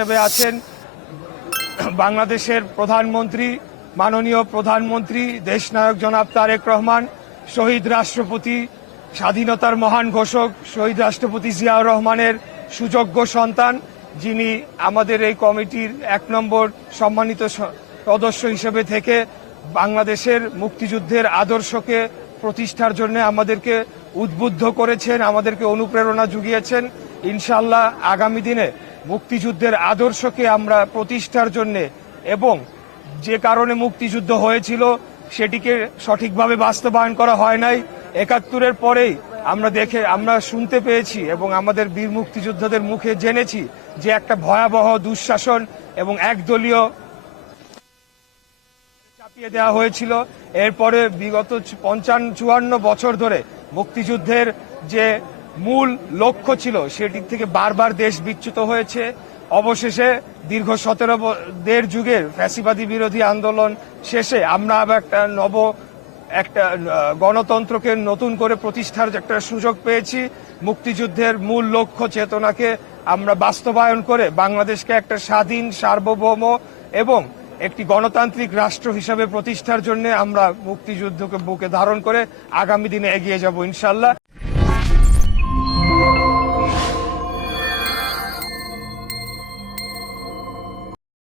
হিসেবে আছেন বাংলাদেশের প্রধানমন্ত্রী, মাননীয় প্রধানমন্ত্রী দেশনায়ক জনাব তারেক রহমান, শহীদ রাষ্ট্রপতি, স্বাধীনতার মহান ঘোষক শহীদ রাষ্ট্রপতি জিয়াউর রহমানের সুযোগ্য সন্তান, যিনি আমাদের এই কমিটির ১ নম্বর সম্মানিত সদস্য হিসেবে থেকে বাংলাদেশের মুক্তিযুদ্ধের আদর্শকে প্রতিষ্ঠার জন্য আমাদেরকে উদ্বুদ্ধ করেছেন, আমাদেরকে অনুপ্রেরণা জুগিয়েছেন। ইনশাআল্লাহ আগামী দিনে মুক্তিযুদ্ধের আদর্শকে আমরা প্রতিষ্ঠার জন্য এবং যে কারণে মুক্তিযুদ্ধ হয়েছিল সেটিকে সঠিকভাবে বাস্তবায়ন করা হয় নাই। ৭১-এর পরেই আমরা শুনতে পেয়েছি এবং আমাদের বীর মুক্তিযোদ্ধাদের মুখে জেনেছি যে একটা ভয়াবহ দুঃশাসন এবং একদলীয় চাপিয়ে দেওয়া হয়েছিল। এরপরে বিগত ৫৫-৫৪ বছর ধরে মুক্তিযুদ্ধের যে মূল লক্ষ্য ছিল সেটির থেকে বারবার দেশ বিচ্যুত হয়েছে। অবশেষে দীর্ঘ ১৭ যুগের ফ্যাসিবাদী বিরোধী আন্দোলন শেষে আমরা আবার একটা গণতন্ত্রকে নতুন করে প্রতিষ্ঠার একটা সুযোগ পেয়েছি। মুক্তিযুদ্ধের মূল লক্ষ্য চেতনাকে আমরা বাস্তবায়ন করে বাংলাদেশকে একটা স্বাধীন, সার্বভৌম এবং একটি গণতান্ত্রিক রাষ্ট্র হিসেবে প্রতিষ্ঠার জন্য আমরা মুক্তিযুদ্ধকে বুকে ধারণ করে আগামী দিনে এগিয়ে যাব ইনশাআল্লাহ।